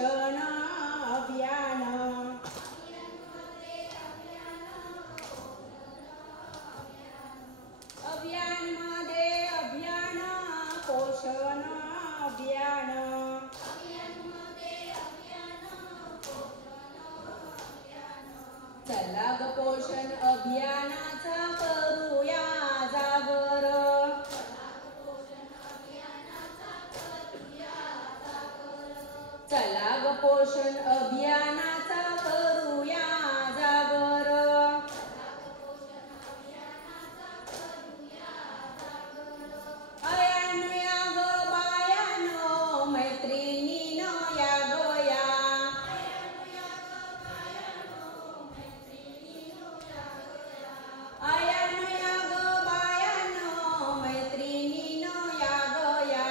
पोषण अभियान अभियानमध्ये अभियान पोषण अभियान चला ग पोषण अभियानाचा करूया जागर चला ग पोषण अभियानाचा करूया जागर अयानो या ग बायानो मैत्रिणीनो या गया अयानो या ग बायानो मैत्रिणीनो या गया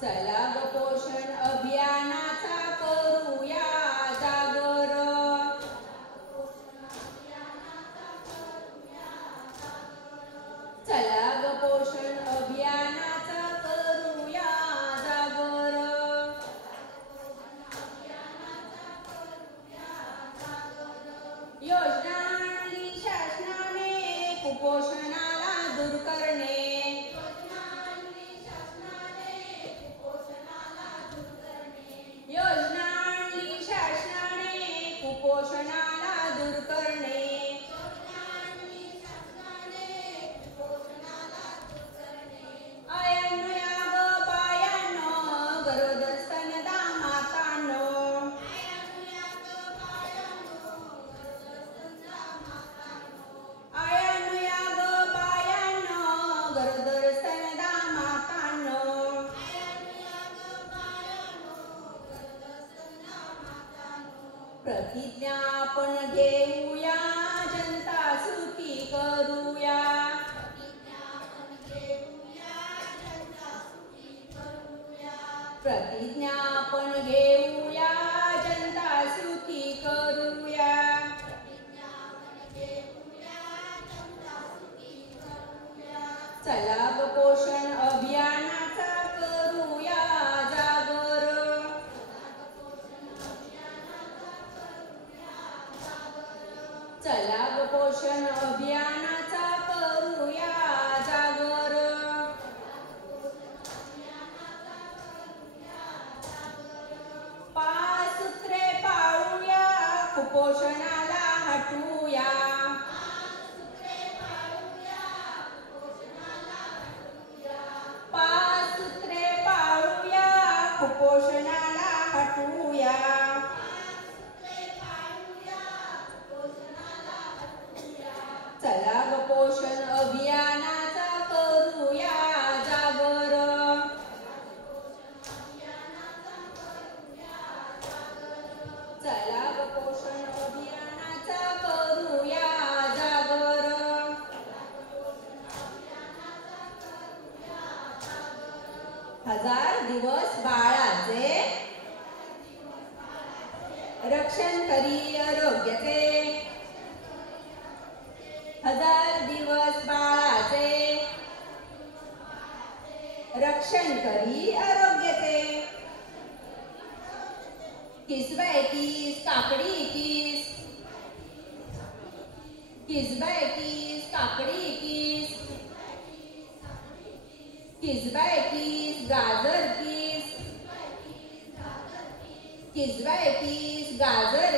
चला ग पोषण अभियानाचा करूया जागर चला ग पोषण अभियानाचा करूया जागर योजना आणली शासनाने कुपोषणाला दूर करणे योजना आणली शासनाने कुपोषणाला दूर करणे अयानो या ग बायानो गरोदर स्तनदा मातांनो अयानो या ग बायानो गरोदर स्तनदा मातांनो प्रतिज्ञा आपण घेऊया जनता सुखी करूया प्रतिज्ञा आपण घेऊया जनता सुखी करूया चला ग पोषण अभियानाचा करूया जागर चला ग पोषण अभियानाचा करूया जागर पाच सूत्रे पाळूया कुपोषणाला हटवूया पाच सूत्रे पाळूया कुपोषणाला हटवूया चला ग पोषण अभियानाचा करूया जागर चला ग पोषण अभियानाचा करूया जागर 1000 दिवस बाळाचे रक्षण करी आरोग्याचे 1000 दिवस बाळाचे रक्षण करी आरोग्याचे 21 काकडी 21 काकडी 21 गाजर 21 गाजर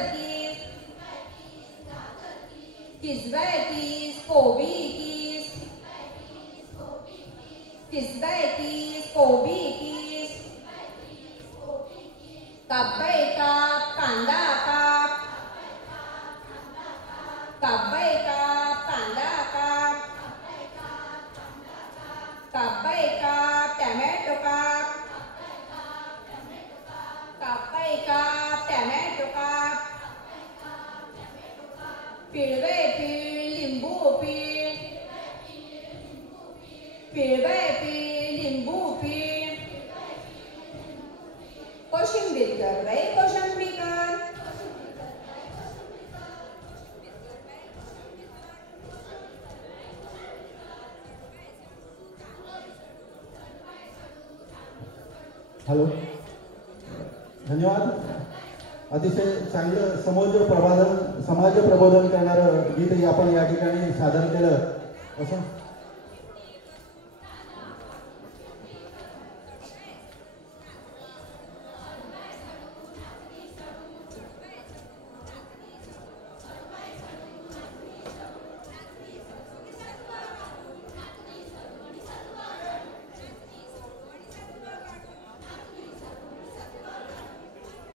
21 कोबी 21 कोबी काप बाई काप कांदा काप काप बाई काप कांदा काप काप बाई काप टोमॅटो काप काप बाई काप टोमॅटो काप पिळवे पीळ लिंबू पीळ पिळवे पीळ लिंबू पीळ कोशिंबीर कर बाई कोशिंबीर कर हॅलो, धन्यवाद. अतिशय चांगलं समाज प्रबोधन करणारं गीत आपण या ठिकाणी सादर केलं. असं